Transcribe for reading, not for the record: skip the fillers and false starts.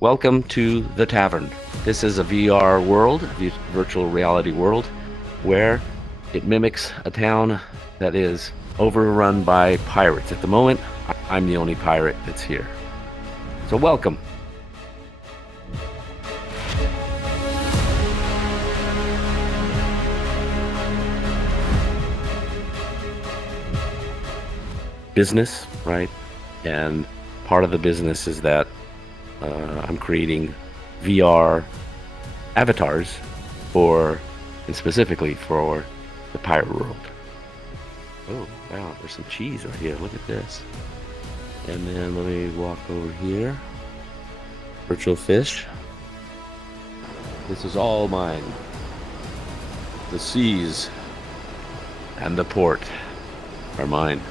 Welcome to the Tavern. This is a VR world, a virtual reality world, where it mimics a town that is overrun by pirates. At the moment, I'm the only pirate that's here. So welcome. Business, right? And part of the business is that I'm creating VR avatars and specifically for the pirate world. Oh, wow, there's some cheese right here. Look at this. And then let me walk over here. Virtual fish. This is all mine. The seas and the port are mine.